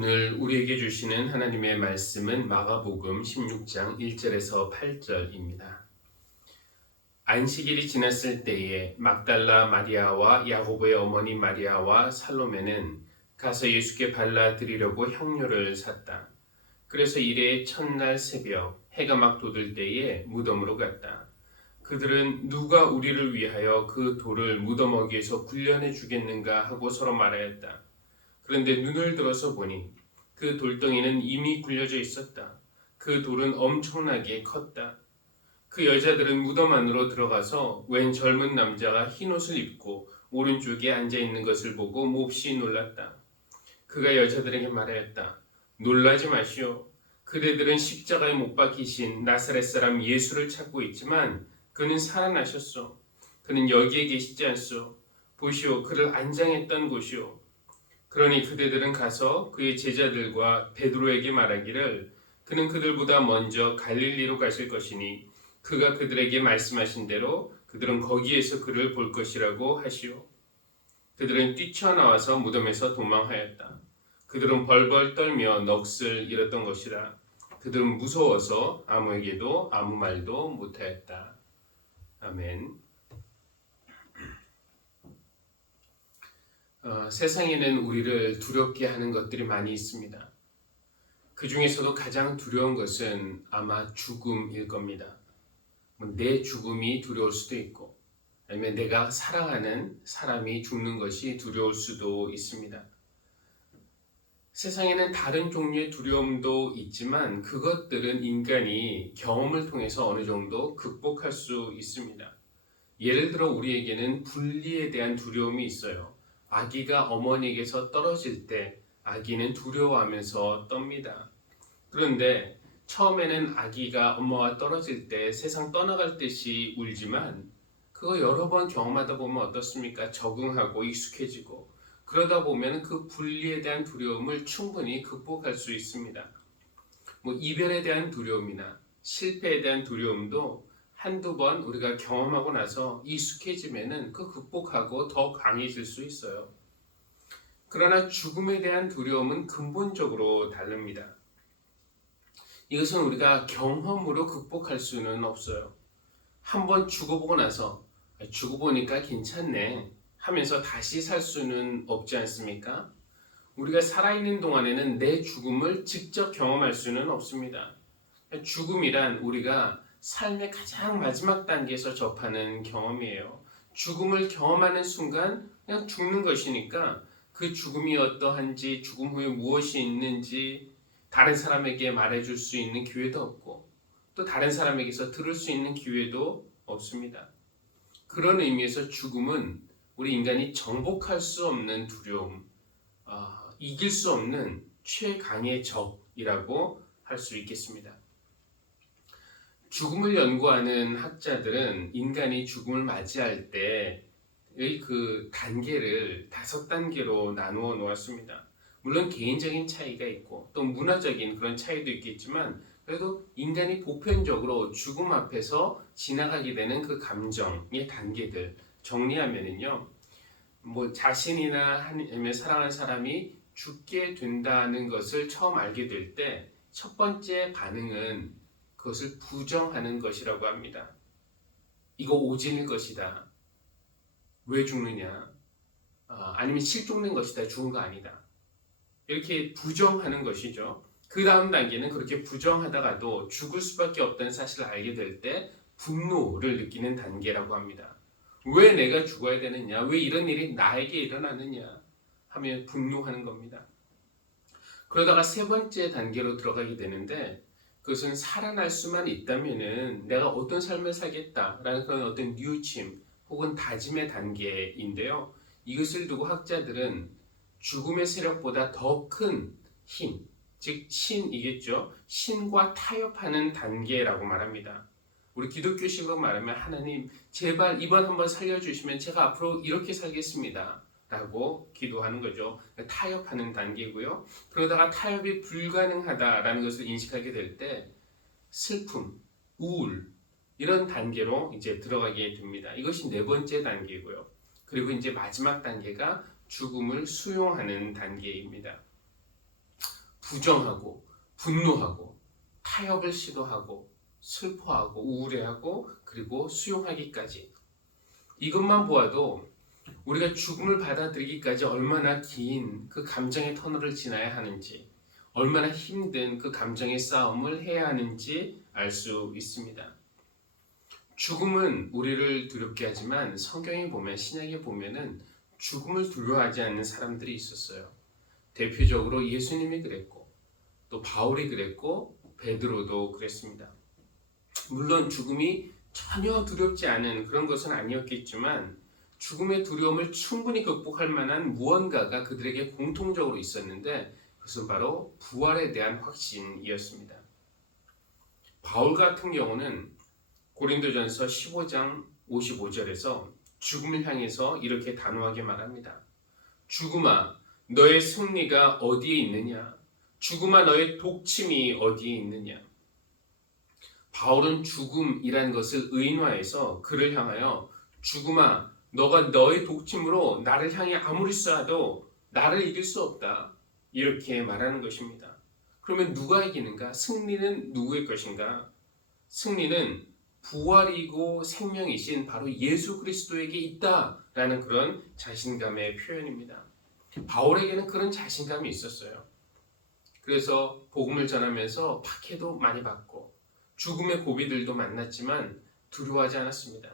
오늘 우리에게 주시는 하나님의 말씀은 마가복음 16장 1절에서 8절입니다. 안식일이 지났을 때에 막달라 마리아와 야고보의 어머니 마리아와 살로메는 가서 예수께 발라 드리려고 향료를 샀다. 그래서 이레의 첫날 새벽 해가 막 돋을 때에 무덤으로 갔다. 그들은 누가 우리를 위하여 그 돌을 무덤 어귀에서 굴려내 주겠는가 하고 서로 말하였다. 그런데 눈을 들어서 보니 그 돌덩이는 이미 굴려져 있었다. 그 돌은 엄청나게 컸다. 그 여자들은 무덤 안으로 들어가서 웬 젊은 남자가 흰옷을 입고 오른쪽에 앉아 있는 것을 보고 몹시 놀랐다. 그가 여자들에게 말하였다. 놀라지 마시오. 그대들은 십자가에 못 박히신 나사렛 사람 예수를 찾고 있지만 그는 살아나셨소. 그는 여기에 계시지 않소. 보시오, 그를 안장했던 곳이오. 그러니 그대들은 가서 그의 제자들과 베드로에게 말하기를 그는 그들보다 먼저 갈릴리로 가실 것이니 그가 그들에게 말씀하신 대로 그들은 거기에서 그를 볼 것이라고 하시오. 그들은 뛰쳐나와서 무덤에서 도망하였다. 그들은 벌벌 떨며 넋을 잃었던 것이라. 그들은 무서워서 아무에게도 아무 말도 못하였다. 아멘. 세상에는 우리를 두렵게 하는 것들이 많이 있습니다. 그 중에서도 가장 두려운 것은 아마 죽음일 겁니다. 내 죽음이 두려울 수도 있고, 아니면 내가 사랑하는 사람이 죽는 것이 두려울 수도 있습니다. 세상에는 다른 종류의 두려움도 있지만 그것들은 인간이 경험을 통해서 어느 정도 극복할 수 있습니다. 예를 들어 우리에게는 분리에 대한 두려움이 있어요. 아기가 어머니에게서 떨어질 때 아기는 두려워하면서 떱니다. 그런데 처음에는 아기가 엄마와 떨어질 때 세상 떠나갈 듯이 울지만 그거 여러 번 경험하다 보면 어떻습니까? 적응하고 익숙해지고 그러다 보면 그 분리에 대한 두려움을 충분히 극복할 수 있습니다. 이별에 대한 두려움이나 실패에 대한 두려움도 한두 번 우리가 경험하고 나서 익숙해지면은 그 극복하고 더 강해질 수 있어요. 그러나 죽음에 대한 두려움은 근본적으로 다릅니다. 이것은 우리가 경험으로 극복할 수는 없어요. 한번 죽어보고 나서 죽어보니까 괜찮네 하면서 다시 살 수는 없지 않습니까? 우리가 살아있는 동안에는 내 죽음을 직접 경험할 수는 없습니다. 죽음이란 우리가 삶의 가장 마지막 단계에서 접하는 경험이에요. 죽음을 경험하는 순간 그냥 죽는 것이니까 그 죽음이 어떠한지, 죽음 후에 무엇이 있는지 다른 사람에게 말해줄 수 있는 기회도 없고 또 다른 사람에게서 들을 수 있는 기회도 없습니다. 그런 의미에서 죽음은 우리 인간이 정복할 수 없는 두려움, 이길 수 없는 최강의 적이라고 할 수 있겠습니다. 죽음을 연구하는 학자들은 인간이 죽음을 맞이할 때의 그 단계를 5단계로 나누어 놓았습니다. 물론 개인적인 차이가 있고 또 문화적인 그런 차이도 있겠지만 그래도 인간이 보편적으로 죽음 앞에서 지나가게 되는 그 감정의 단계들 정리하면은요, 자신이나 아니면 사랑하는 사람이 죽게 된다는 것을 처음 알게 될 때 첫 번째 반응은 그것을 부정하는 것이라고 합니다. 이거 오진일 것이다. 왜 죽느냐? 아니면 실종된 것이다. 죽은 거 아니다. 이렇게 부정하는 것이죠. 그 다음 단계는 그렇게 부정하다가도 죽을 수밖에 없다는 사실을 알게 될 때 분노를 느끼는 단계라고 합니다. 왜 내가 죽어야 되느냐? 왜 이런 일이 나에게 일어나느냐? 하며 분노하는 겁니다. 그러다가 3번째 단계로 들어가게 되는데 그것은 살아날 수만 있다면은 내가 어떤 삶을 살겠다라는 그런 어떤 뉘우침 혹은 다짐의 단계인데요. 이것을 두고 학자들은 죽음의 세력보다 더 큰 힘, 즉 신이겠죠. 신과 타협하는 단계라고 말합니다. 우리 기독교식으로 말하면 하나님 제발 이번 한번 살려주시면 제가 앞으로 이렇게 살겠습니다 라고 기도하는 거죠. 타협하는 단계고요. 그러다가 타협이 불가능하다라는 것을 인식하게 될 때 슬픔, 우울 이런 단계로 이제 들어가게 됩니다. 이것이 4번째 단계고요. 그리고 이제 마지막 단계가 죽음을 수용하는 단계입니다. 부정하고 분노하고 타협을 시도하고 슬퍼하고 우울해하고 그리고 수용하기까지. 이것만 보아도 우리가 죽음을 받아들이기까지 얼마나 긴 그 감정의 터널을 지나야 하는지, 얼마나 힘든 그 감정의 싸움을 해야 하는지 알 수 있습니다. 죽음은 우리를 두렵게 하지만 성경에 보면, 신약에 보면은 죽음을 두려워하지 않는 사람들이 있었어요. 대표적으로 예수님이 그랬고, 또 바울이 그랬고, 베드로도 그랬습니다. 물론 죽음이 전혀 두렵지 않은 그런 것은 아니었겠지만 죽음의 두려움을 충분히 극복할 만한 무언가가 그들에게 공통적으로 있었는데 그것은 바로 부활에 대한 확신이었습니다. 바울 같은 경우는 고린도전서 15장 55절에서 죽음을 향해서 이렇게 단호하게 말합니다. 죽음아, 너의 승리가 어디에 있느냐? 죽음아, 너의 독침이 어디에 있느냐? 바울은 죽음이라는 것을 의인화해서 그를 향하여 죽음아, 너가 너의 독침으로 나를 향해 아무리 쏴도 나를 이길 수 없다. 이렇게 말하는 것입니다. 그러면 누가 이기는가? 승리는 누구의 것인가? 승리는 부활이고 생명이신 바로 예수 그리스도에게 있다라는 그런 자신감의 표현입니다. 바울에게는 그런 자신감이 있었어요. 그래서 복음을 전하면서 박해도 많이 받고 죽음의 고비들도 만났지만 두려워하지 않았습니다.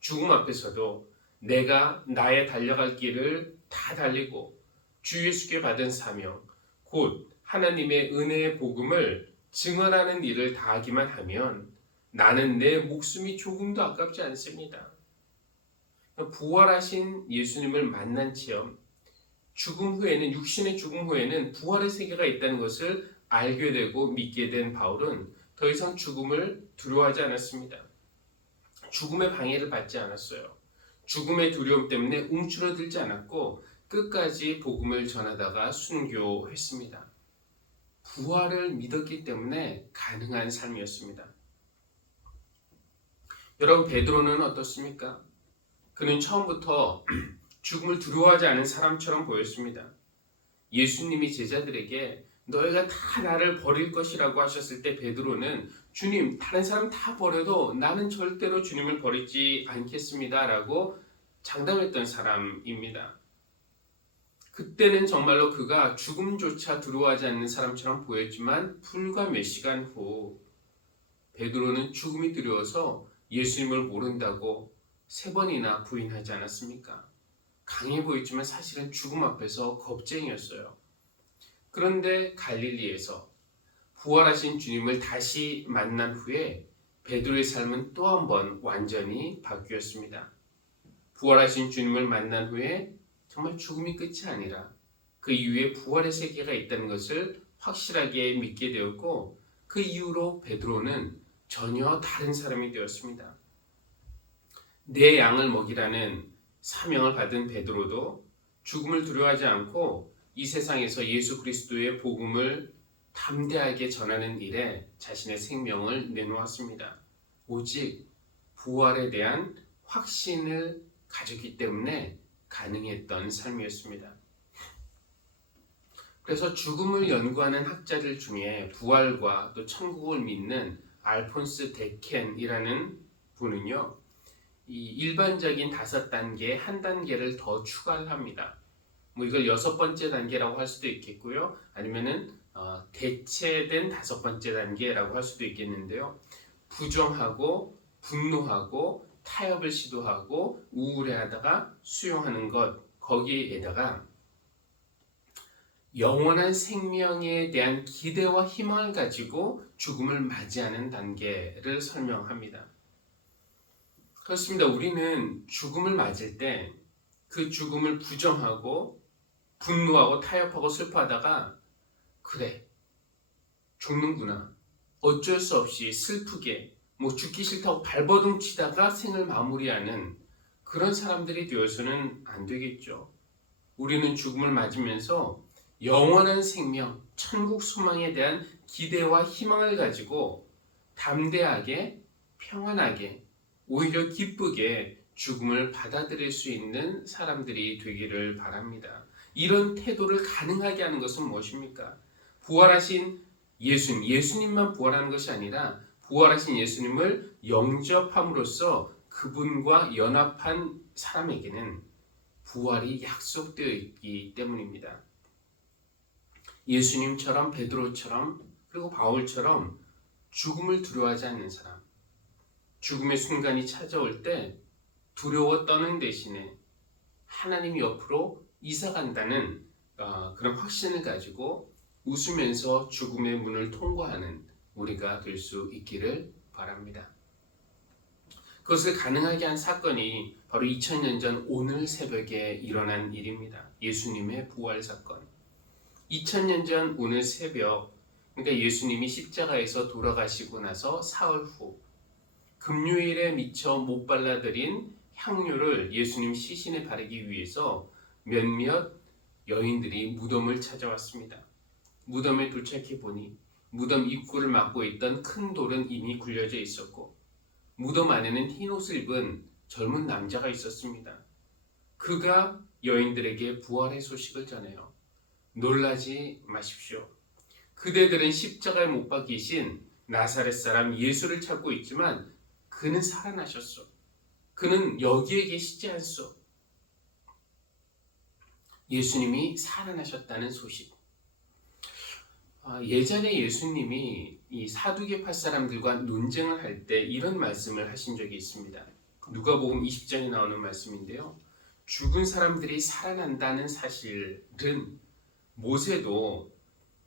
죽음 앞에서도 내가 나의 달려갈 길을 다 달리고 주 예수께 받은 사명, 곧 하나님의 은혜의 복음을 증언하는 일을 다하기만 하면 나는 내 목숨이 조금도 아깝지 않습니다. 부활하신 예수님을 만난 체험, 죽음 후에는, 육신의 죽음 후에는 부활의 세계가 있다는 것을 알게 되고 믿게 된 바울은 더 이상 죽음을 두려워하지 않았습니다. 죽음의 방해를 받지 않았어요. 죽음의 두려움 때문에 움츠러들지 않았고 끝까지 복음을 전하다가 순교했습니다. 부활을 믿었기 때문에 가능한 삶이었습니다. 여러분, 베드로는 어떻습니까? 그는 처음부터 죽음을 두려워하지 않은 사람처럼 보였습니다. 예수님이 제자들에게 너희가 다 나를 버릴 것이라고 하셨을 때 베드로는 주님, 다른 사람 다 버려도 나는 절대로 주님을 버리지 않겠습니다 라고 장담했던 사람입니다. 그때는 정말로 그가 죽음조차 두려워하지 않는 사람처럼 보였지만 불과 몇 시간 후 베드로는 죽음이 두려워서 예수님을 모른다고 3번이나 부인하지 않았습니까? 강해 보였지만 사실은 죽음 앞에서 겁쟁이였어요. 그런데 갈릴리에서 부활하신 주님을 다시 만난 후에 베드로의 삶은 또 한 번 완전히 바뀌었습니다. 부활하신 주님을 만난 후에 정말 죽음이 끝이 아니라 그 이후에 부활의 세계가 있다는 것을 확실하게 믿게 되었고 그 이후로 베드로는 전혀 다른 사람이 되었습니다. 내 양을 먹이라는 사명을 받은 베드로도 죽음을 두려워하지 않고 이 세상에서 예수 그리스도의 복음을 담대하게 전하는 일에 자신의 생명을 내놓았습니다. 오직 부활에 대한 확신을 가졌기 때문에 가능했던 삶이었습니다. 그래서 죽음을 연구하는 학자들 중에 부활과 또 천국을 믿는 알폰스 데켄이라는 분은요, 이 일반적인 5단계에 한 단계를 더 추가를 합니다. 뭐 이걸 6번째 단계라고 할 수도 있겠고요. 아니면은 대체된 5번째 단계라고 할 수도 있겠는데요. 부정하고 분노하고 타협을 시도하고 우울해하다가 수용하는 것, 거기에다가 영원한 생명에 대한 기대와 희망을 가지고 죽음을 맞이하는 단계를 설명합니다. 그렇습니다. 우리는 죽음을 맞을 때 그 죽음을 부정하고 분노하고 타협하고 슬퍼하다가 그래, 죽는구나. 어쩔 수 없이 슬프게 죽기 싫다고 발버둥 치다가 생을 마무리하는 그런 사람들이 되어서는 안 되겠죠. 우리는 죽음을 맞으면서 영원한 생명, 천국 소망에 대한 기대와 희망을 가지고 담대하게, 평안하게, 오히려 기쁘게 죽음을 받아들일 수 있는 사람들이 되기를 바랍니다. 이런 태도를 가능하게 하는 것은 무엇입니까? 부활하신 예수님만 부활하는 것이 아니라 부활하신 예수님을 영접함으로써 그분과 연합한 사람에게는 부활이 약속되어 있기 때문입니다. 예수님처럼 베드로처럼 그리고 바울처럼 죽음을 두려워하지 않는 사람, 죽음의 순간이 찾아올 때 두려워 떠는 대신에 하나님 옆으로 이사간다는 그런 확신을 가지고 웃으면서 죽음의 문을 통과하는 우리가 될 수 있기를 바랍니다. 그것을 가능하게 한 사건이 바로 2000년 전 오늘 새벽에 일어난 일입니다. 예수님의 부활 사건. 2000년 전 오늘 새벽, 그러니까 예수님이 십자가에서 돌아가시고 나서 사흘 후 금요일에 미처 못 발라드린 향료를 예수님 시신에 바르기 위해서 몇몇 여인들이 무덤을 찾아왔습니다. 무덤에 도착해 보니 무덤 입구를 막고 있던 큰 돌은 이미 굴려져 있었고 무덤 안에는 흰 옷을 입은 젊은 남자가 있었습니다. 그가 여인들에게 부활의 소식을 전해요. 놀라지 마십시오. 그대들은 십자가에 못 박히신 나사렛 사람 예수를 찾고 있지만 그는 살아나셨소. 그는 여기에 계시지 않소. 예수님이 살아나셨다는 소식. 예전에 예수님이 이 사두개파 사람들과 논쟁을 할 때 이런 말씀을 하신 적이 있습니다. 누가복음 20장에 나오는 말씀인데요. 죽은 사람들이 살아난다는 사실은 모세도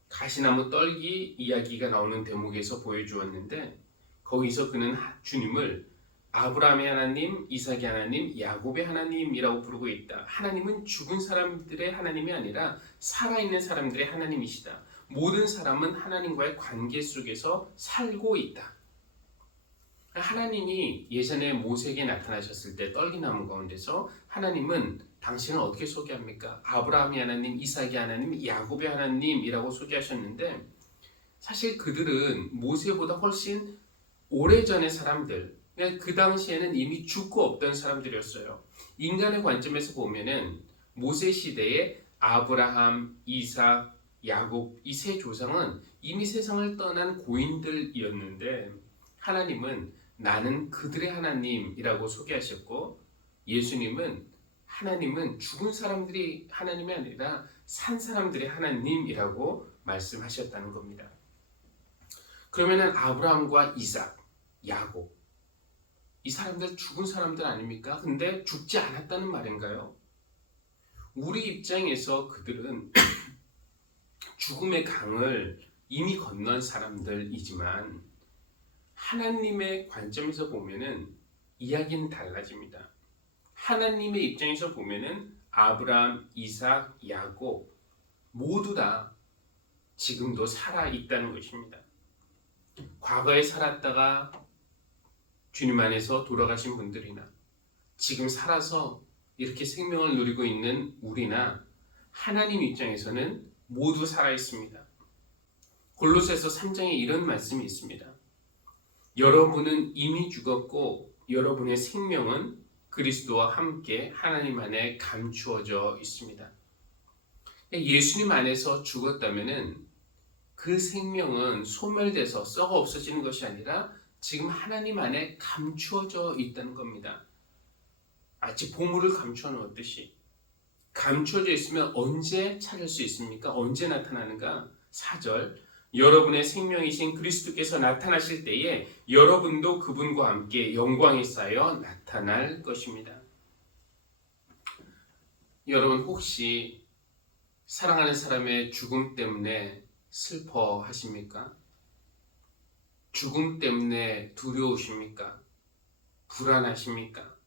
가시나무 떨기 이야기가 나오는 대목에서 보여주었는데 거기서 그는 주님을 아브라함의 하나님, 이삭의 하나님, 야곱의 하나님이라고 부르고 있다. 하나님은 죽은 사람들의 하나님이 아니라 살아있는 사람들의 하나님이시다. 모든 사람은 하나님과의 관계 속에서 살고 있다. 하나님이 예전에 모세에게 나타나셨을 때 떨기나무 가운데서 하나님은 당신을 어떻게 소개합니까? 아브라함의 하나님, 이삭의 하나님, 야곱의 하나님이라고 소개하셨는데 사실 그들은 모세보다 훨씬 오래전의 사람들, 그 당시에는 이미 죽고 없던 사람들이었어요. 인간의 관점에서 보면은 모세 시대에 아브라함, 이삭, 야곱 이 세 조상은 이미 세상을 떠난 고인들이었는데 하나님은 나는 그들의 하나님이라고 소개하셨고 하나님은 죽은 사람들이 하나님이 아니라 산 사람들의 하나님이라고 말씀하셨다는 겁니다. 그러면은 아브라함과 이삭, 야곱 이 사람들 죽은 사람들 아닙니까? 근데 죽지 않았다는 말인가요? 우리 입장에서 그들은 죽음의 강을 이미 건넌 사람들이지만 하나님의 관점에서 보면은 이야기는 달라집니다. 하나님의 입장에서 보면은 아브라함, 이삭, 야곱 모두 다 지금도 살아 있다는 것입니다. 과거에 살았다가 주님 안에서 돌아가신 분들이나 지금 살아서 이렇게 생명을 누리고 있는 우리나 하나님 입장에서는 모두 살아 있습니다. 골로새서 3장에 이런 말씀이 있습니다. 여러분은 이미 죽었고 여러분의 생명은 그리스도와 함께 하나님 안에 감추어져 있습니다. 예수님 안에서 죽었다면은 그 생명은 소멸돼서 썩어 없어지는 것이 아니라 지금 하나님 안에 감추어져 있다는 겁니다. 마치 보물을 감추어 놓았듯이 감추어져 있으면 언제 찾을 수 있습니까? 언제 나타나는가? 4절 여러분의 생명이신 그리스도께서 나타나실 때에 여러분도 그분과 함께 영광에 쌓여 나타날 것입니다. 여러분 혹시 사랑하는 사람의 죽음 때문에 슬퍼하십니까? 죽음 때문에 두려우십니까? 불안하십니까?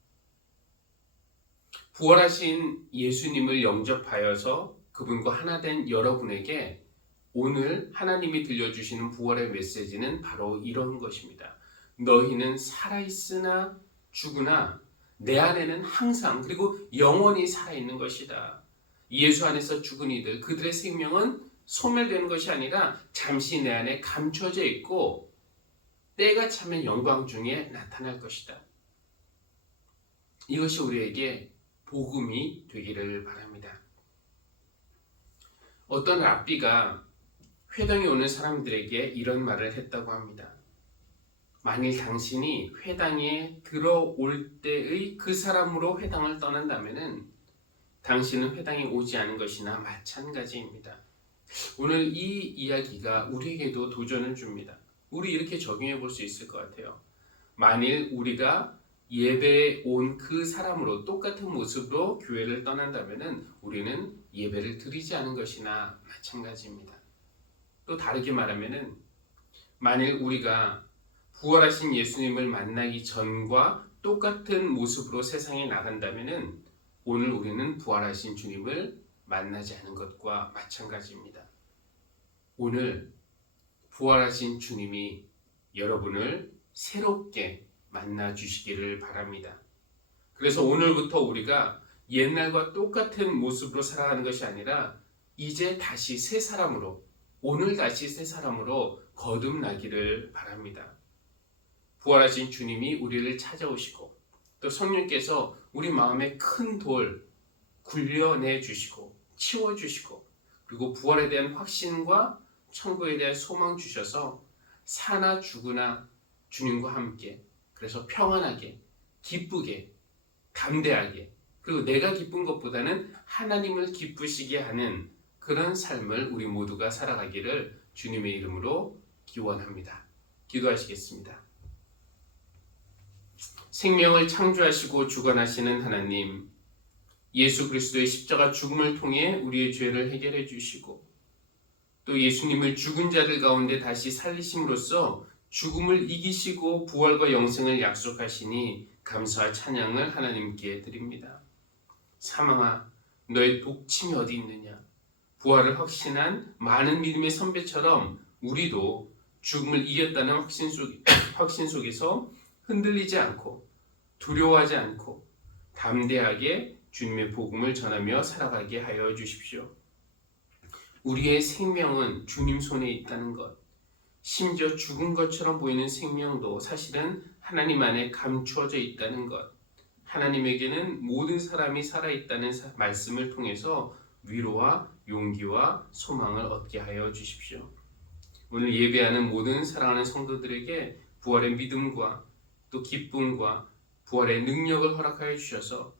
부활하신 예수님을 영접하여서 그분과 하나 된 여러분에게 오늘 하나님이 들려주시는 부활의 메시지는 바로 이런 것입니다. 너희는 살아있으나 죽으나 내 안에는 항상 그리고 영원히 살아있는 것이다. 예수 안에서 죽은 이들 그들의 생명은 소멸되는 것이 아니라 잠시 내 안에 감춰져 있고 때가 차면 영광 중에 나타날 것이다. 이것이 우리에게 복음이 되기를 바랍니다. 어떤 랍비가 회당에 오는 사람들에게 이런 말을 했다고 합니다. 만일 당신이 회당에 들어올 때의 그 사람으로 회당을 떠난다면은 당신은 회당에 오지 않은 것이나 마찬가지입니다. 오늘 이 이야기가 우리에게도 도전을 줍니다. 우리 이렇게 적용해 볼 수 있을 것 같아요. 만일 우리가 예배에 온 그 사람으로 똑같은 모습으로 교회를 떠난다면은 우리는 예배를 드리지 않은 것이나 마찬가지입니다. 또 다르게 말하면은 만일 우리가 부활하신 예수님을 만나기 전과 똑같은 모습으로 세상에 나간다면은 오늘 우리는 부활하신 주님을 만나지 않은 것과 마찬가지입니다. 오늘 부활하신 주님이 여러분을 새롭게 만나 주시기를 바랍니다. 그래서 오늘부터 우리가 옛날과 똑같은 모습으로 살아가는 것이 아니라 이제 다시 새 사람으로, 오늘 다시 새 사람으로 거듭나기를 바랍니다. 부활하신 주님이 우리를 찾아오시고 또 성령께서 우리 마음에 큰 돌 굴려내 주시고 치워주시고 그리고 부활에 대한 확신과 천국에 대한 소망 주셔서 사나 죽으나 주님과 함께 그래서 평안하게 기쁘게 담대하게 그리고 내가 기쁜 것보다는 하나님을 기쁘시게 하는 그런 삶을 우리 모두가 살아가기를 주님의 이름으로 기원합니다. 기도하시겠습니다. 생명을 창조하시고 주관하시는 하나님, 예수 그리스도의 십자가 죽음을 통해 우리의 죄를 해결해 주시고 또 예수님을 죽은 자들 가운데 다시 살리심으로써 죽음을 이기시고 부활과 영생을 약속하시니 감사와 찬양을 하나님께 드립니다. 사망아, 너의 독침이 어디 있느냐? 부활을 확신한 많은 믿음의 선배처럼 우리도 죽음을 이겼다는 확신 속에서 흔들리지 않고 두려워하지 않고 담대하게 주님의 복음을 전하며 살아가게 하여 주십시오. 우리의 생명은 주님 손에 있다는 것, 심지어 죽은 것처럼 보이는 생명도 사실은 하나님 안에 감추어져 있다는 것, 하나님에게는 모든 사람이 살아있다는 말씀을 통해서 위로와 용기와 소망을 얻게 하여 주십시오. 오늘 예배하는 모든 사랑하는 성도들에게 부활의 믿음과 또 기쁨과 부활의 능력을 허락하여 주셔서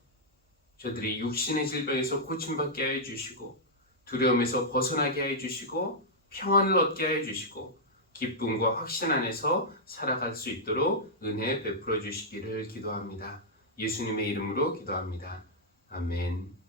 저들이 육신의 질병에서 고침받게 하여 주시고 두려움에서 벗어나게 하여 주시고 평안을 얻게 하여 주시고 기쁨과 확신 안에서 살아갈 수 있도록 은혜 베풀어 주시기를 기도합니다. 예수님의 이름으로 기도합니다. 아멘.